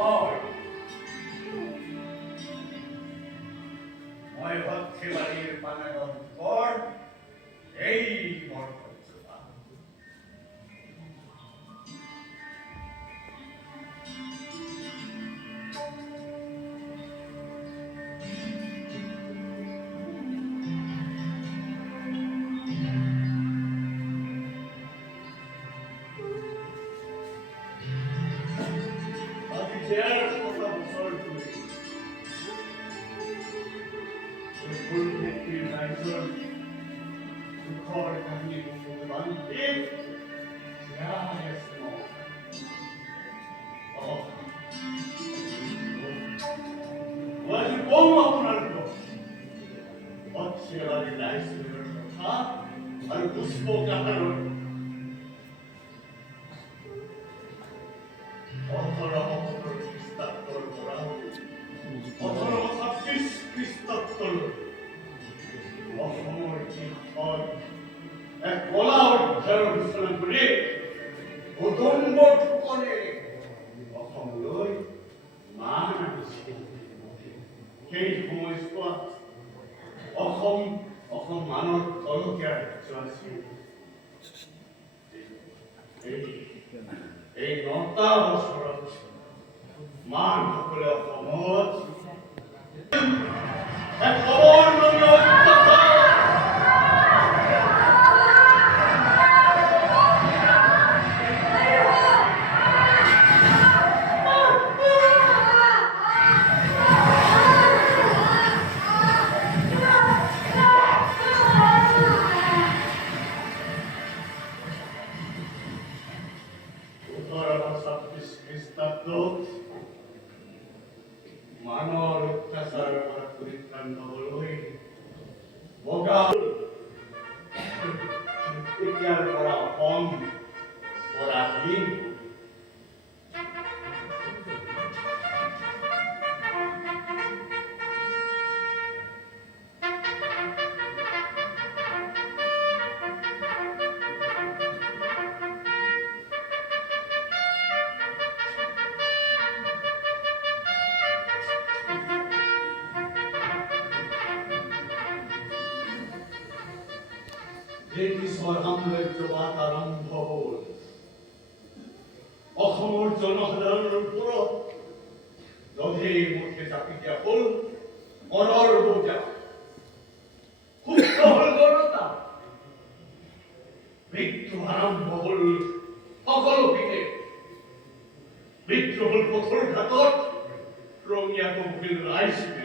সময় মই ভক্তি বাড়িৰ পানাগৰ পৰ এই বৰকতটা PUSPA KAHAR মানৱ কলকীয়া এই ৯টা বছৰত মানসকলে অসমত এক অবৰ্ণনীয় মানৱ অত্যাচাৰ পৰা পৰিত্ৰাণ পাবলৈ বগা এতিয়াৰ পৰা অসম পৰাধীন ব্ৰিটিছৰ সাম্ৰাজ্যবাদ আৰম্ভ হ'ল অসমৰ জনসাধাৰণৰ ওপৰত যধে মধে জাপি দিয়া হ'ল কৰৰ বোজা ক্ষুব্ধ হ'ল জনতা বিদ্ৰোহ আৰম্ভ হ'ল সকলো পিনে বিদ্ৰোহ হ'ল পথৰ ঘাটত ৰঙীয়া গম্ভীৰ ৰাইজে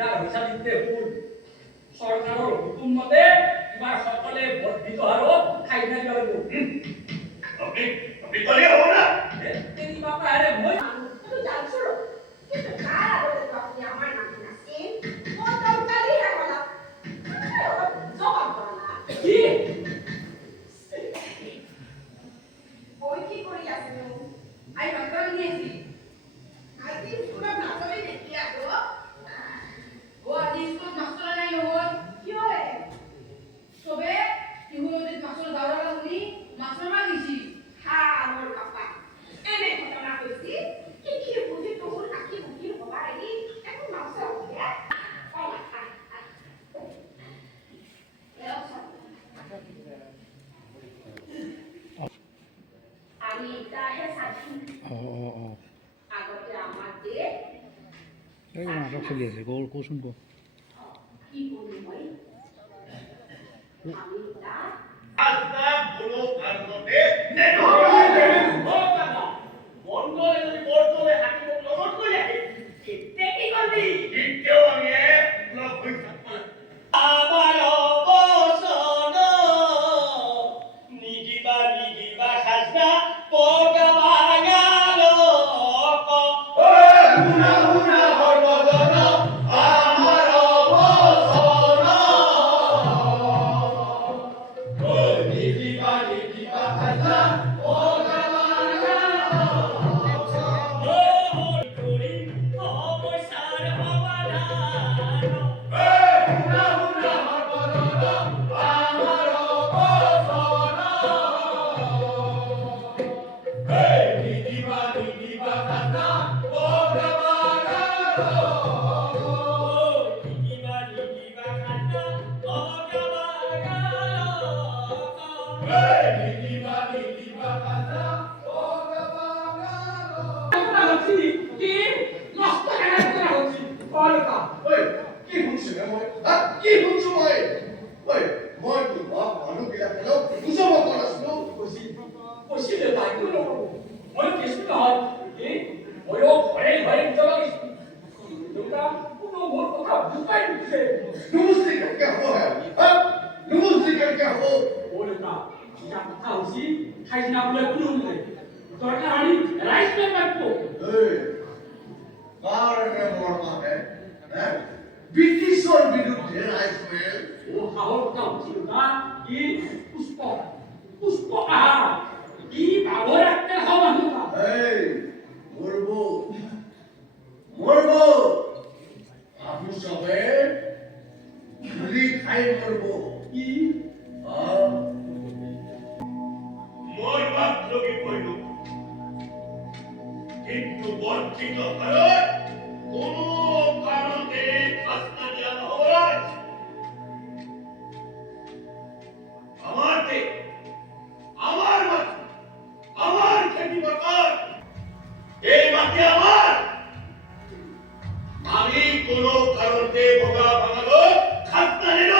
ইয়াৰ হিচাপে হ'ল চৰকাৰৰ হুকুম মতে তোমাৰ সকলে বৰ্ধিত হাৰত খাদ্য দিব লাগিব। আপনি কলে হবো না তেনি বাপা আরে মই তো জানছো কিন্তু কার আগতে তো আপনি আমার নাম নাসিন ও তো কালি হ্যাঁ বলা জবাব দাও না কি ওই কি করি আসলো আই বাবা নিয়েছি আজকে স্কুলে নাচলে দেখি আসো ও আজকে স্কুল মাস্টার নাই হল কি হয় সবে কি হলো যে মাস্টার দাওরা লাগনি মাস্টার মাগিছি হ্যাঁ আমার বাবা এনে ঘটনা কইছি কি বুঝি তো নাকি বুঝি হবাই এখন মাস্টার হবে ও আমি তাহে সাথী আগতে আমাদের এই নাটক চলি আছে কোচোন কো কি বলি মই আমি তা আজনা বলো কারণে নেনো বন্ধলে যদি বর্তলে হাকি লগত কই আহে কিতে কি করবি কেউ আমি ব্লক হই থাকবো আমার অবসর নিজিবা খাজনা পগা বাঙালো হুনা হুনা হরবদন আমার অবসর ও নিজিবা খাজনা খাজনা বলে কোনো নেই দরকার হলি রাইস পে পাবো ব্রিটিশর বিরুদ্ধে রাইফেল ও হাওর কাম ছিল না কি পুষ্প কাহার কি বাবর একটা খাওয়া হলো এই মরবো আপনি সবে গুলি খাই মরবো কি মোর মাত্র কি কইল কিন্তু বঞ্চিত ভারত কোন কারণে খাজনা দেওয়া হয় আমার মাটি আমার খেতি বাগান এই মাটি আমার আমি কোন কারণে বোকা বানালো খাজনা নিল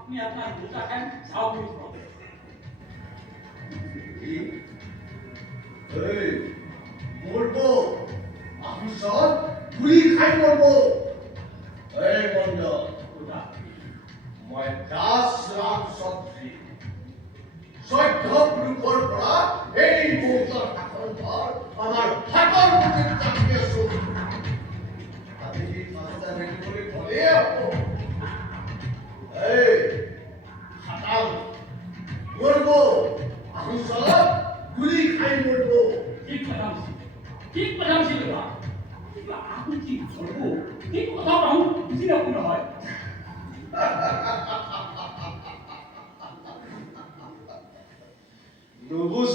আপনি আপনার দুটা খান সাউথ মরবো আপনি সব গুলি খাই মরবো এই মন্ডল মই 10 লাখ সবজি সৈন্য গ্ৰুপৰ পৰা এই মৌতাৰ শাসন ঘৰ আমাৰ হাতৰ মুঠিত চাপি আছো আজি এই মাছটা মেলিবলৈ ক'লে আকৌ এই খাটাল মরবো আপনি সব গুলি খাই মরবো ঠিক কথা ছিল না কিন্তু আপনি কি করবো ঠিক কথা বুঝি না হয়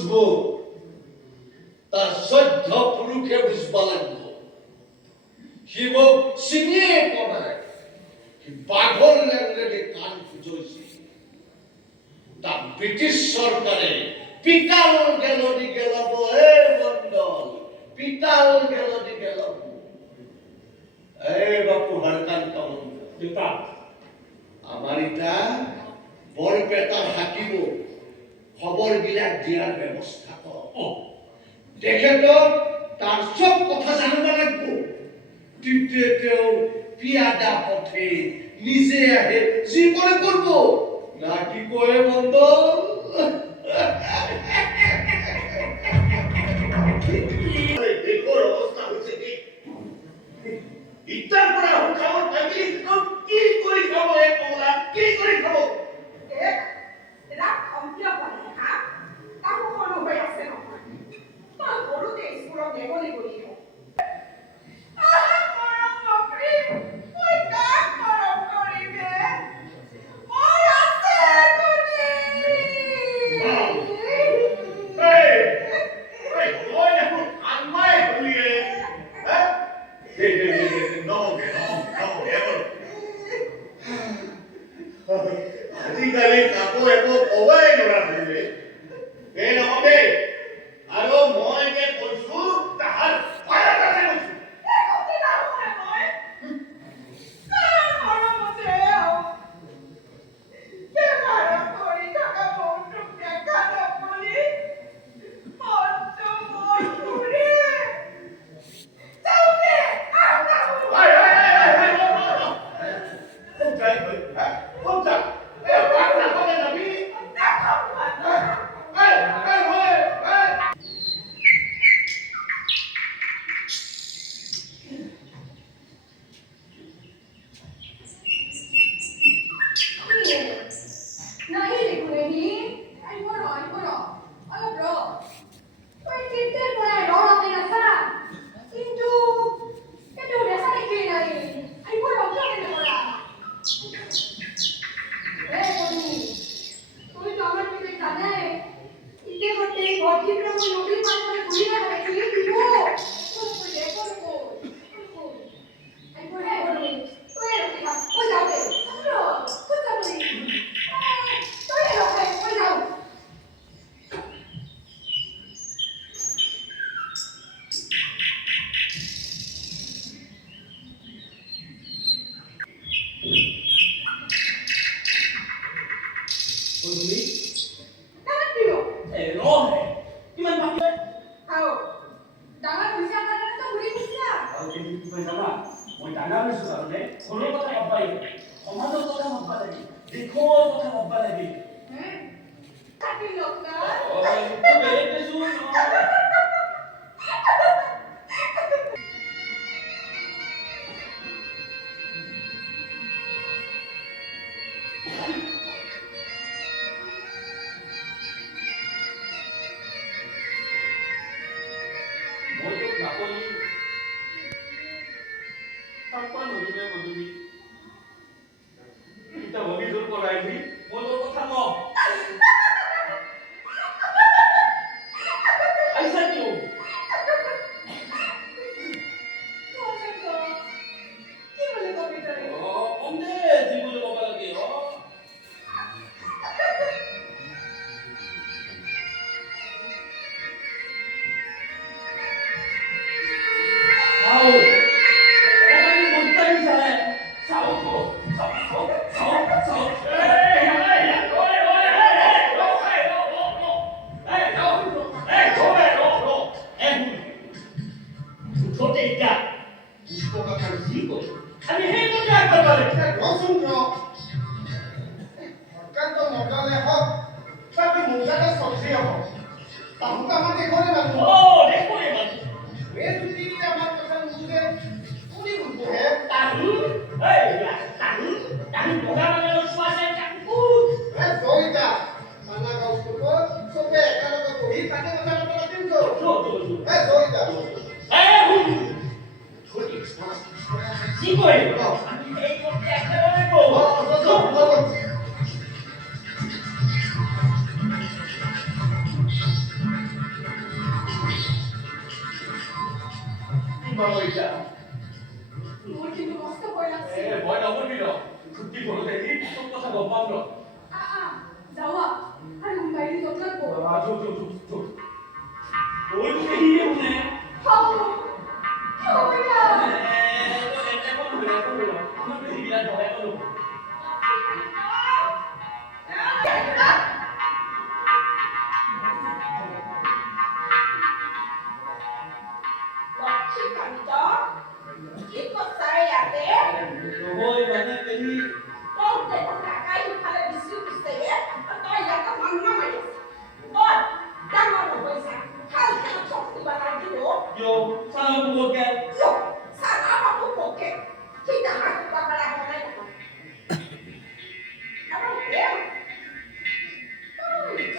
বুঝব তাৰ শ্ৰদ্ধ পুৰুষে বুজবা লাগিব সি মোক চিনিয়ে পোৱা নাই সি বাঘৰ লেংৰেদি কাণ খুজৈছে তাক ব্ৰিটিছ চৰকাৰে পিতাল গেলনি গেলাব মণ্ডল পিতাল গেলনি গেলাব বাপু হৰকান্ত দেউতা আমাৰ ইটা বৰপেটাৰ হাকিম খবৰবিলাক দিয়াৰ ব্যৱস্থা কৰ তেখেতক তাৰ চব কথা জানিব লাগিব তেতিয়া তেওঁ পিয়াদা পথে নিজে আহে যি কৰে কৰিব না কি কয় মণ্ডল দেশৰ অৱস্থা হৈছে ইটাৰ পৰা খাব ফেমিলি কি কৰি খাব কমলা কি কৰি খাব ৰাগ সম্পূৰ্ণ পালে হা তাকো সৰু হৈ আছে নহয় তই সৰুতে স্কুলত নেগলি কৰি আজিকালি কাকো একো কবই নোৱাৰা ধৰিলে নহ'বে আৰু মই যে কৈছো তাহাৰ ভয়ত আছে কৈছো 그때 보내기 똑똑한 거 빠져. 나와. 아이고, 말이 더 짧고. 어떻게 이래 오네? 뭐야? 이거 살아야 돼. Kau tak pakai kalau disuruh saya, atau yang kau mana macam? Oh, jangan lupa saya. Hal yang kau sebutkan itu, yo, salah apa bukan? Kita harus bakal apa? Apa dia?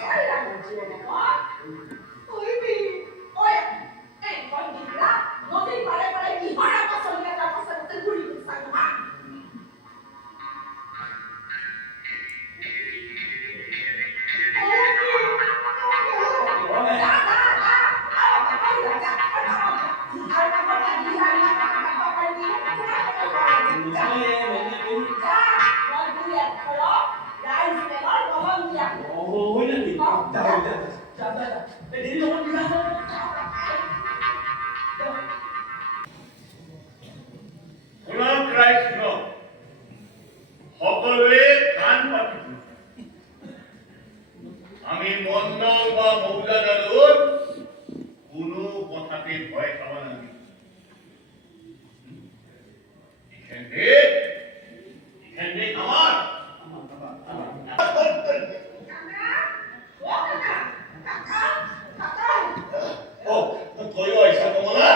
Saya mau apa? Oh ini, kau gila? Nanti pada gimana pasal terguli bersama? শুনা Christ শুনক সকলোৱে কাণ পাতি শুনক। আমি মণ্ডল বা মৌজাদাৰৰ কোনো কথাতে ভয় খাব নালাগে। এখানে আমার তৈও আহিছা কমলা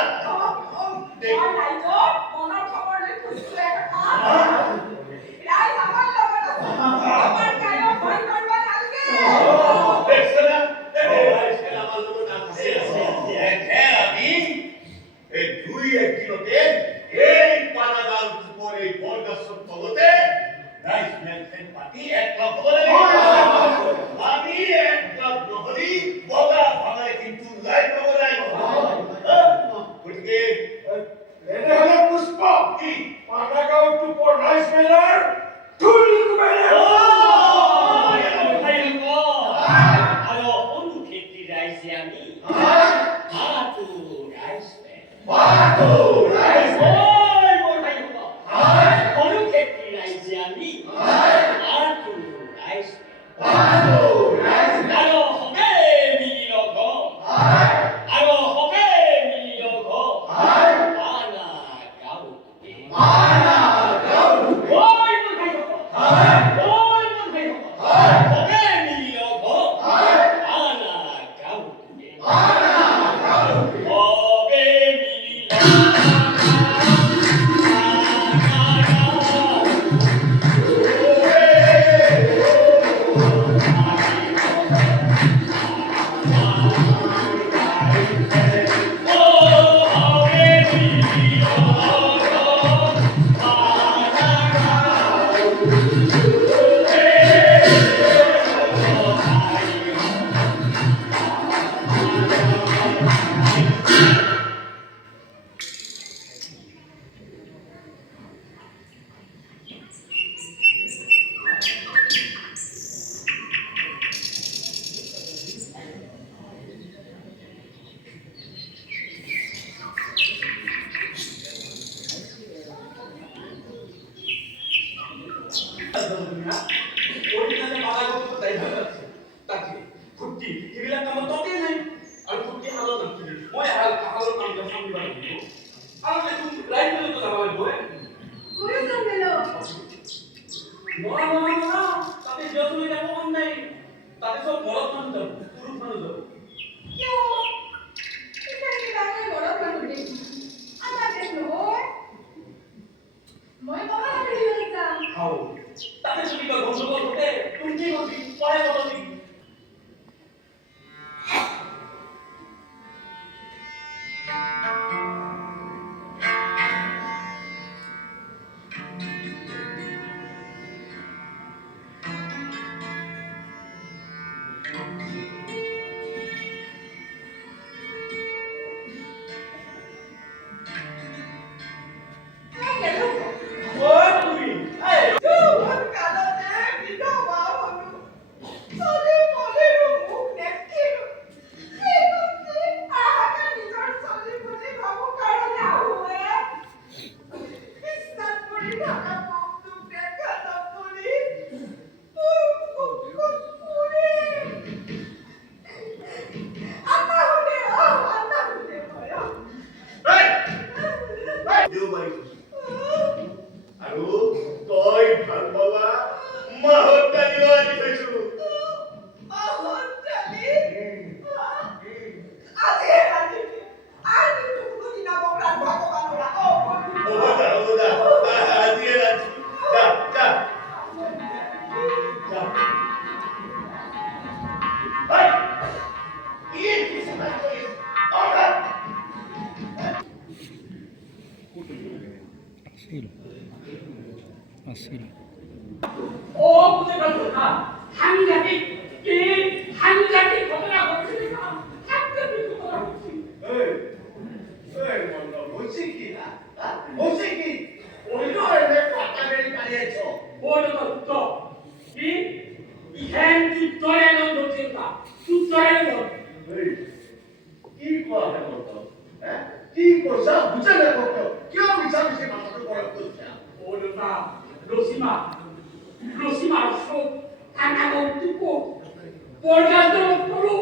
মাহত দালিও আনি থৈছো। মাহত দালি আজি আজি তুমি কিনা বকৰা ভগৱান ওলা ও হ'ব দা আজিয়ে ৰান্ধি যা যা যা ঐ কি কিছুমান কৰি অগা আছিল ও বুঝে গেল না সাংঘাতিক কি সাংঘাতিক ঘটনা ঘটছে না সাংঘাতিক ঘটনা ঘটছে এই মন্দ হচ্ছে কি না হচ্ছে কি ওই তো এনে টাকা বেরি পালিয়েছ বলো তো যুদ্ধ কি ইহেন যুদ্ধরে নন ধরছে না যুদ্ধরে নন এই কি কোৱা হে মন্দ হ্যাঁ কি কৈছা বুজা না কত কিয় বিচাৰ বিচে মাথাটো গৰম কৰিছা বলো না রসিমা সব টাকা দিব পর্যাপ্ত করো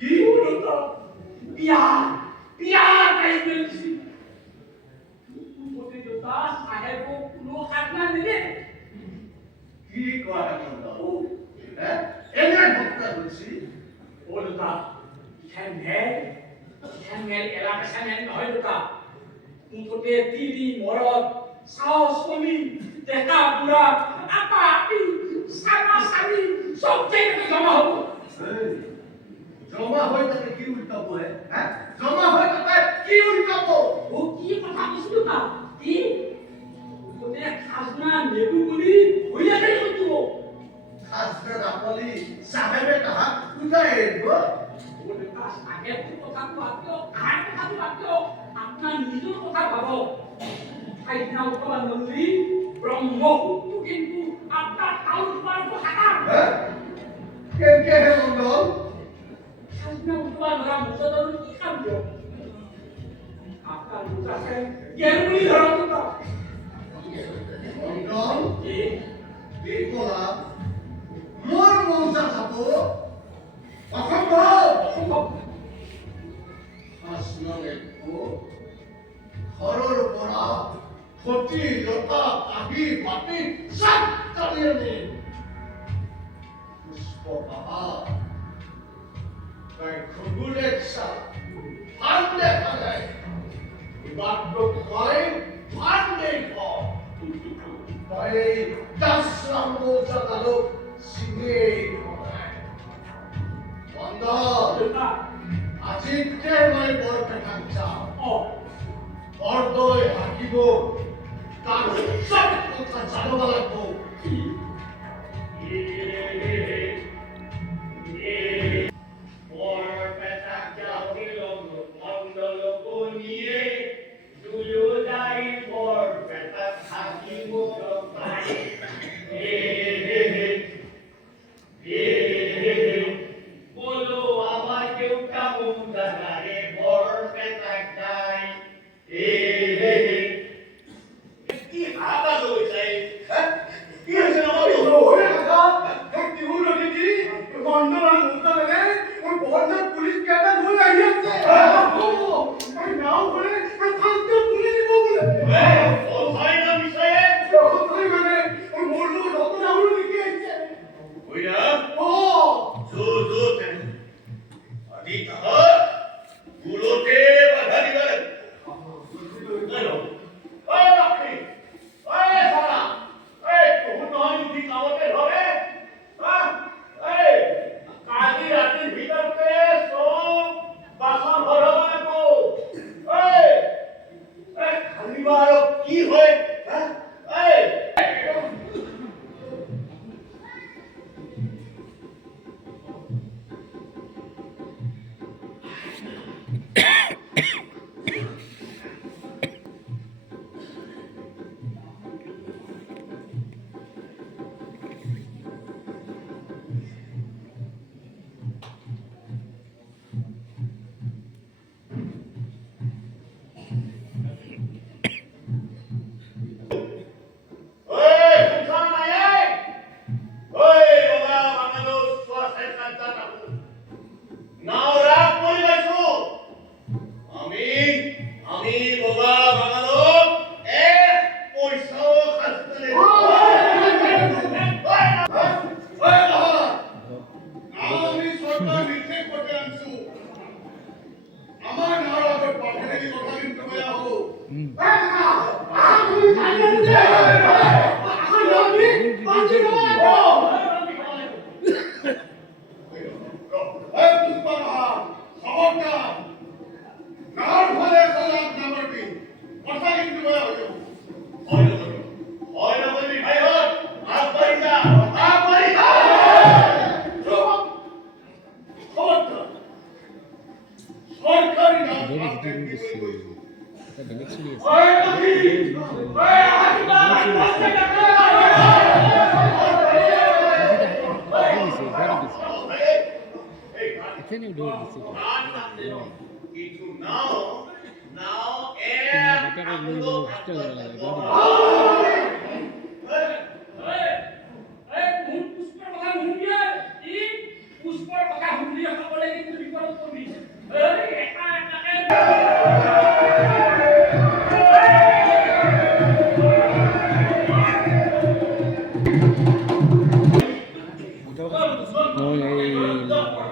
কি হলো তো বিয়া বিয়া কাইছি মোটে জোতা সাহেব কোনো হাত না দিলে কি কোৱা হে মন্দ হ্যাঁ এনে ভক্তা কৰিছি বলো না ইখানে এলাকা সামনে হয় লোকা মুঠতে তিলি মরদ সাহস কমি দেখা বুড়া আপা আপি সামা সামি সব জায়গাতে জমা হবো জমা হৈ তাতে কি উল্টাব হে হ্যাঁ জমা হৈ তাতে কি উল্টাব ও কি কথা বুঝলো না কি ওতে খাজনা নেবু বলি হইয়া যাই করতো খাজনা নাপালি সাহেবে কাহা উঠাই আহিব ওতে কাজ আগে কথা বাকিও কার কথা বাকিও আপনার নিজের কথা ভাবো আইনা উপবা মন্ত্রী ব্রহ্মপুত্র কিন্তু আপনার কাউন্ট করার কথা হ্যাঁ কেনকে হে মন্ডল খাজনা উপবা ধরা মুসদর কি কাম দিও আপনার মুসাকে গেরুলি ধরা কথা মন্ডল কি কি কলা মোৰ মৌজা যাব অসম্ভৱ অসম্ভৱ খাজনা নেব ঘৰৰ পৰা ক্ষতি লতা আহি মাটি চব কাটি আনি পুষ্প কাহাৰ তাই খুগুলে চা ভাল দেখা যায় বাটটো খুৱাই ভাল দেখ তাই এই দাসৰাম মৌজাদালক চিনিয়েই নাই বন্ধ দেউতা আজিতকে মই বৰপেটাত যাওঁ অ বৰদৈ হাকিব তাৰ চব কথা জানিব লাগিব কি বৰপেটা যাওঁতে মণ্ডলকো নিয়ে দুয়োটাই বৰপেটাত থাকিব পাৰে বলো আমার দেউতা মৌজাদারে বরপেটা যায় কি হাতা লইছে কি হইছে বেলেগ চলি আছে এখানে দৌড় দিছে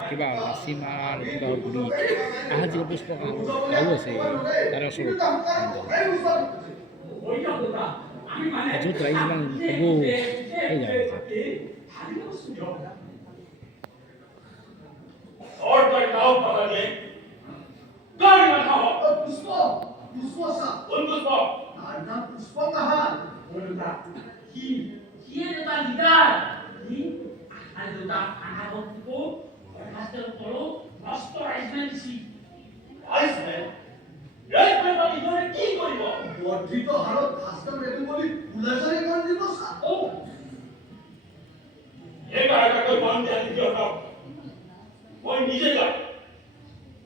কিবা সীমা আৰু কিবা ঘূৰি আহা যিটো পুষ্প গাঁও আছে তাৰ ওচৰত য'ত ৰাইজমান হ'ব সেই জাগা বৰ্ধিত হাৰত ভাস্কৰ বেবী বুলি ওলাইছে কোন দিব সা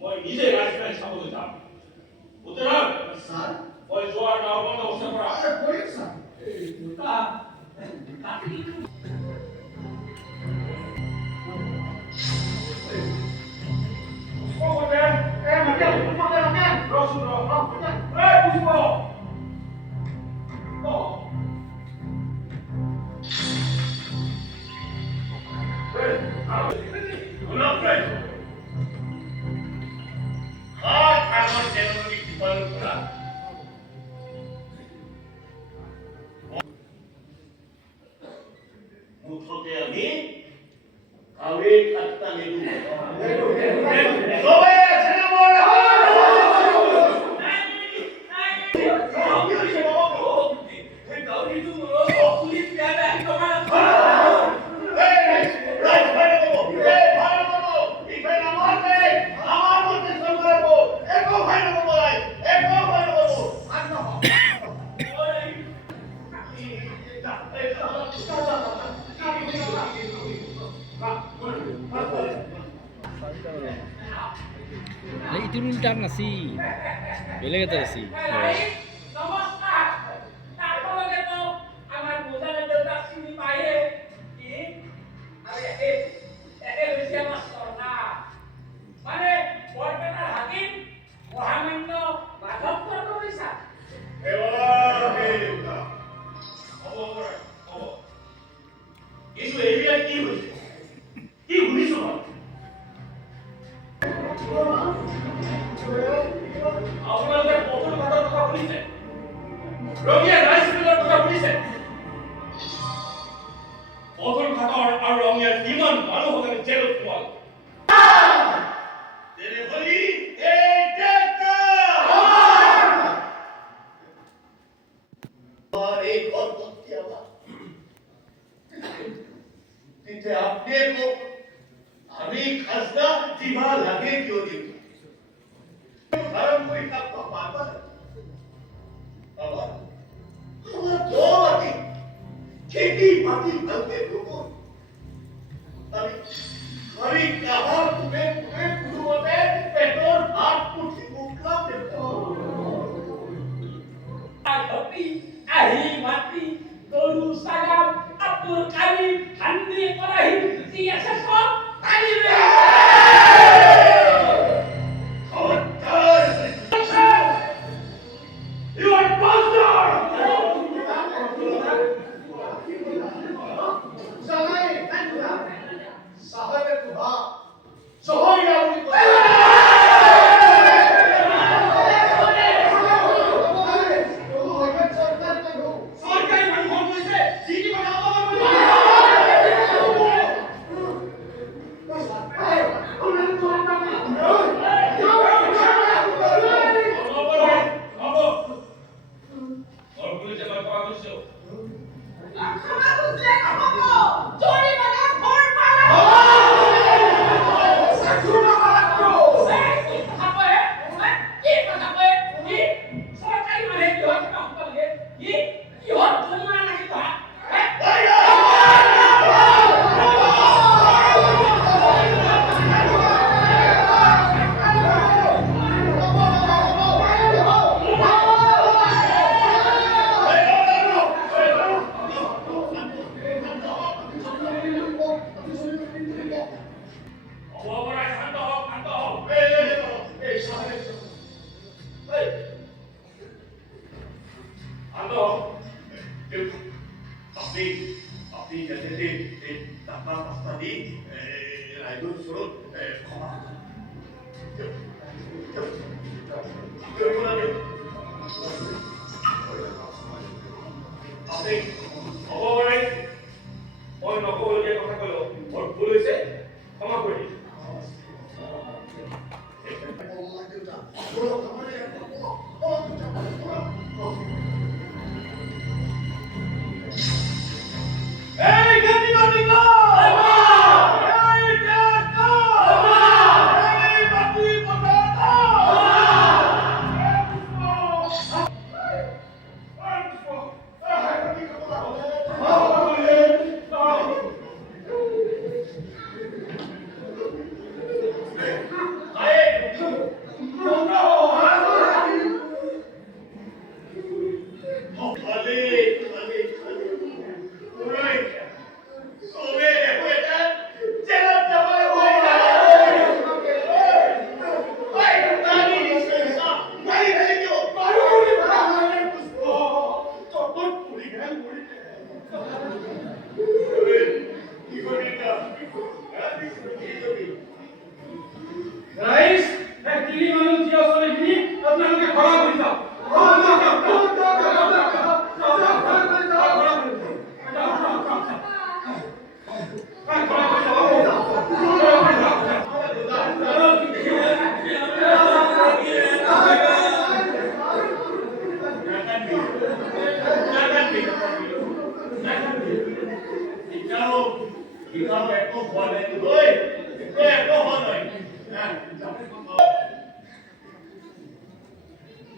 মই নিজে ৰাজধানী চাবলৈ যাম উত্তৰা স্যাৰ মই যোৱাৰ নাও বন্ধ অৱস্থা কৰা আরে কই স্যার itu udah nasi বেলেগ এটা আছে सरकारी ঠিক আছে এই টাকা পাঁচটা দি ৰাইজৰ ওচৰত ক্ষমা আপুনি হ'ব পাৰে মই নকবলগীয়া কথা ক'লো মোৰ ভুল হৈছে ক্ষমা কৰি দিম এই গান্ধী বাতি কা এই কা এই বাতি পতাকা ৰাইজ এক তিনি মানুহ থিয় চলিখিনি আপোনালোকে খৰা কৰি যাওক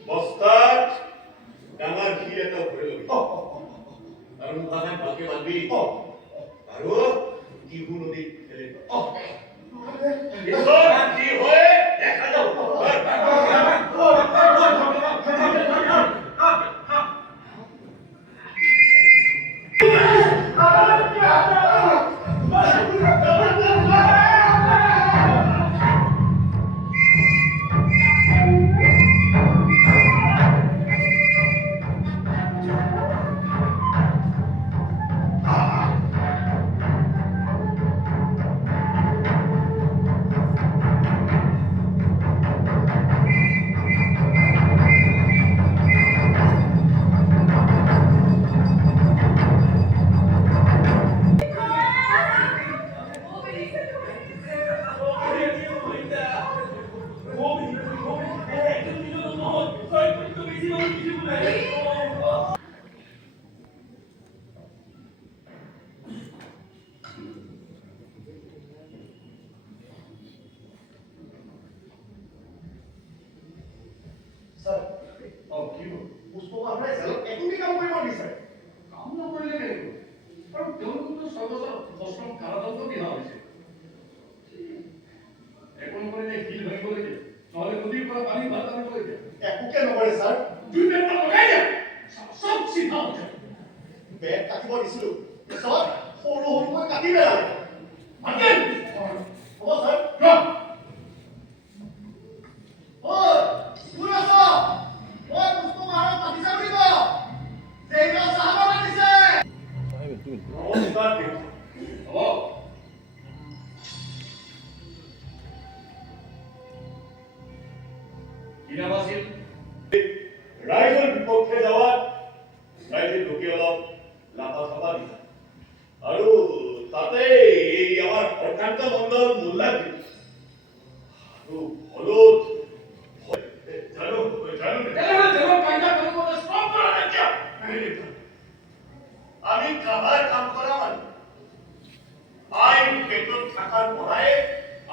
বস্তাত ডাঙৰ ঘি এটা ভৰি ল'বি আৰু মুখাখন ভালকে বান্ধবি আৰু টিহু নদীত ফেলে পিছত কি হয় দেখা যাব স্যাৰ কি পুষ্প কাহাৰে একোটি কাম কৰিব বিচাৰে কাম নকৰিলে কেনেকৈ আৰু তেওঁলোকতো 6 বছৰ সশ্ৰম কাৰাদণ্ড দিয়া হৈছে একো নকৰিলে শিল ভাঙিবলৈকে নহ'লে নদীৰ পৰা পানী ভাত আনিবলৈকে একোকে নকৰে স্যাৰ দুই বেটা লগাই দিয়া চব চিধা হৈ যায় বেগ কাটিব দিছিলো পিছত সৰু সৰুকৈ কাটি পেলালে মাতিম হ'ব স্যাৰ নমস্কাৰ দেউ হ'ব কি নাম আছিল ৰাইজৰ বিপক্ষে যাৱাত ৰাইজে লোকে অলপ লাফা চাপা দিছে আৰু তাতে এই আমাৰ প্ৰশান্ত মণ্ডল মোল্লাক আৰু হলত জানো আমি কাহাৰ কাম কৰা মানুহ আইন পেটত থাকাৰ পৰাই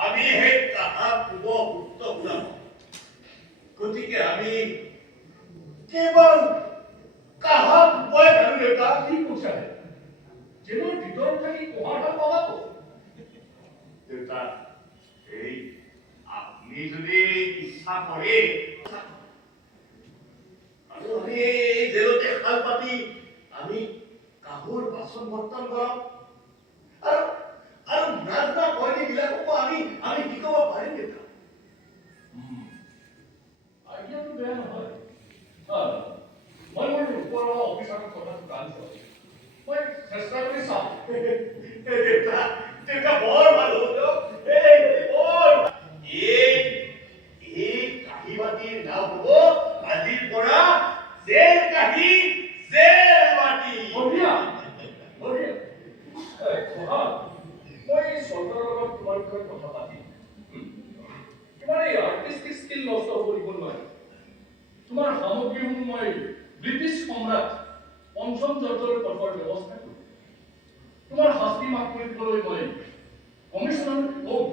আমি সেই কাহা শুভ গুপ্ত ওলাম গতিকে আমি কেৱল কাহা উপায় জানো দেউতা কি কৈছা জেলৰ ভিতৰত থাকি কোহাৰ হাল পাবাতো দেউতা এই আপনি যদি ইচ্ছা কৰে আৰু আমি এই জেলতে শাল পাতি আমি কাহৰ বাচন বৰ্তন কৰাম আৰু আৰু নাজনা কইনীবিলাককো আমি শিকাব পাৰিম দেউতা আইডিয়াটো বেয়া নহয় মই মোৰ ওপৰৰ অফিচাৰৰ কথাটো জানিছোঁ মই চেষ্টা কৰি চাওঁ দেউতা দেউতা বৰ মানুহ এই বৰ এই কাঁহী বাতিৰ নাম হ'ব আজিৰ পৰা জেল কাঁহী জেল বাতি। বঢ়িয়া বঢ়িয়া কহাৰ মই চৰকাৰৰ লগত তোমাৰ বিষয়ে কথা পাতিম তোমাৰ এই আৰ্টিষ্টিক স্কিল নষ্ট কৰিব নোৱাৰে তোমাৰ সামগ্ৰীসমূহ মই ব্ৰিটিছ সম্ৰাট পঞ্চম জৰ্জৰ পঠোৱাৰ ব্যৱস্থা কৰিম তোমাৰ শাস্তি মাফ কৰি দিবলৈ মই কমিশ্যনাৰ কম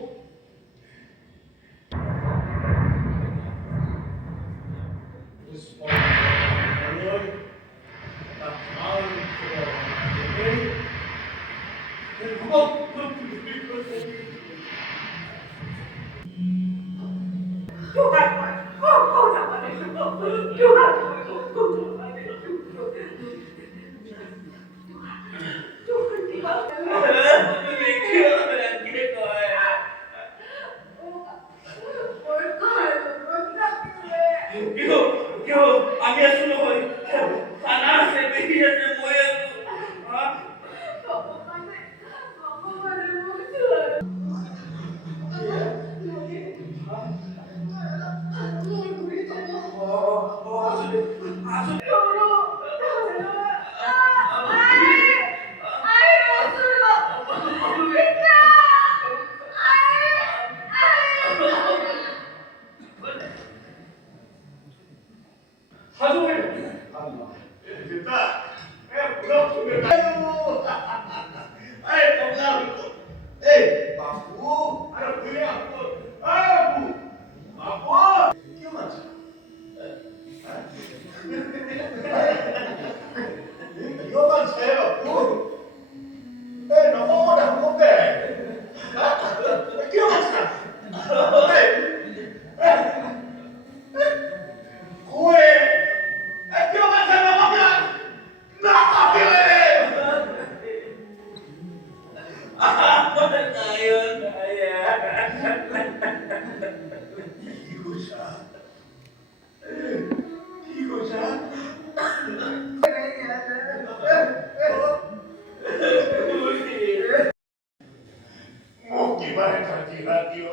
আমি আছো নহয় খানা আছে বেবি আছে মই আছো সাজু হৈ দেউতা পুলক তুমি এই পগলা এই বাপু আরে ভুলে আপু বাপু কি মাছ Yo tan serio, tú. No vamos a romper. ¿Qué pasa? Kue. ¿Qué pasa, mamá? No, papi. ¿Qué cosa? Motivare Dio.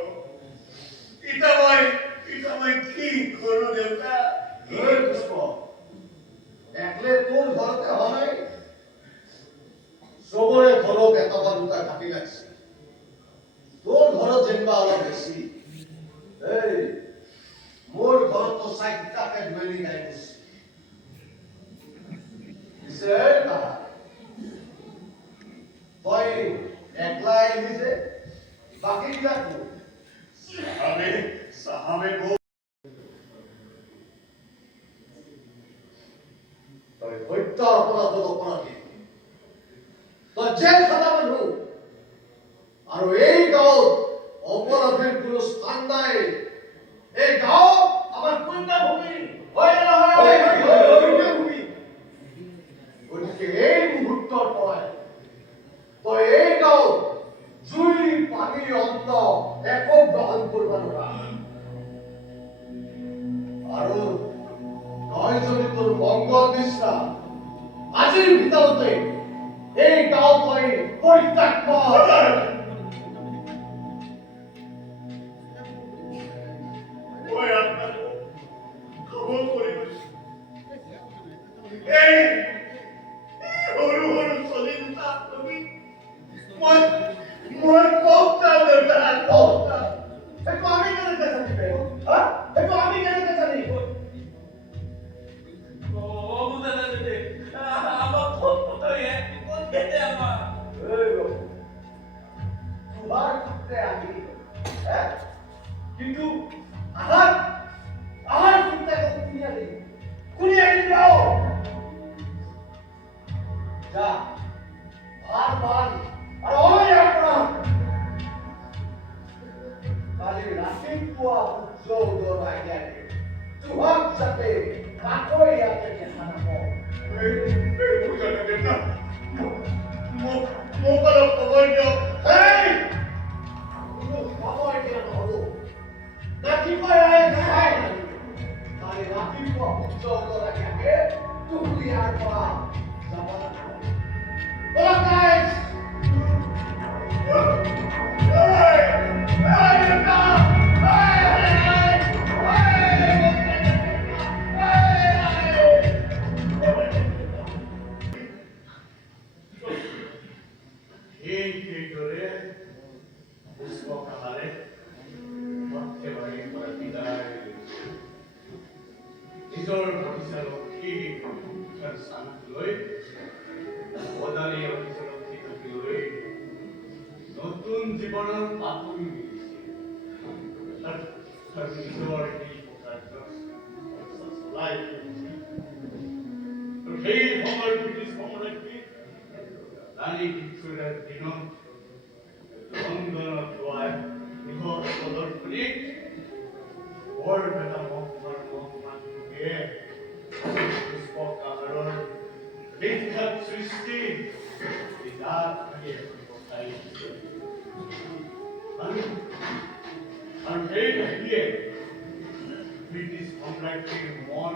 Itamai কি করো দেউতা? এই পুষ্প একলে তোর ঘরতে হয় চবৰে ঘৰত এটা বা দুটা কাটি লাগছে তোৰ ঘৰত যেনিবা অলপ বেছি এই মোৰ ঘৰতো চাৰিটাকে দুৱেলি গাই গৈছে পিছে তই একলা আহিলি যে বাকীবিলাক সাহাবে গো তই হত্যা অপৰাধত অপৰাধী তই জেল খাটা মানুহ আৰু এই গাঁৱত অপৰাধীৰ কোনো স্থান নাই এই গাঁও আমাৰ পুণ্যভূমি হয় নে নহয় পুণ্যভূমি গতিকে এই মুহূৰ্তৰ পৰাই তই এই গাঁৱত জুই পানী অন্ন একো গ্ৰহণ কৰিব নোৱাৰা আৰু তই যদি তোৰ মংগল নিষ্ঠা আজিৰ ভিতৰতে এই গাঁও তই পৰিত্যাগ কৰ মই আপোনাক খবৰ কৰিব এই সৰু সৰু চলি দুটা তুমি মই কওঁতা দেউতা কওঁতা একো আমি কেনেকৈ জানিবে একো আমি কেনেকৈ জানিব তোমাৰ পুত্ৰে আহি কিন্তু আহাৰ পুত্ৰক কোনে আনি যাও যা ভাত আৰু অনয় সেইদৰে পুষ্পকাহাৰে সৰ্থেবাৰীৰ পৰা বিদায় লৈছে। নিজৰ ভতিজালক্ষী স্থানত লৈ সদানি অফিচৰক্ষীক লৈ নতুন জীৱনৰ পাতনি মেলিছে। আৰু নিজৰ শিল্প কাৰ্যৰ চলাই গৈছে। আৰু সেই সময়ৰ ব্ৰিটিছ সাম্ৰাজ্যে ৰাণী ভিক্টোৰিয়াৰ দিনত লণ্ডনত হোৱা বৃহৎ প্ৰদৰ্শনীত বৰপেটা মহকুমাৰ মহকুমাটোকে পুষ্পকাহাৰৰ বিখ্যাত সৃষ্টি কিতাপ ভাগে পঠাই দিছে। আৰু সেই ভাগিয়ে ব্ৰিটিছ সাম্ৰাজ্যৰ মন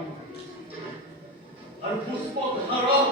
আৰু পুষ্পকাহাৰক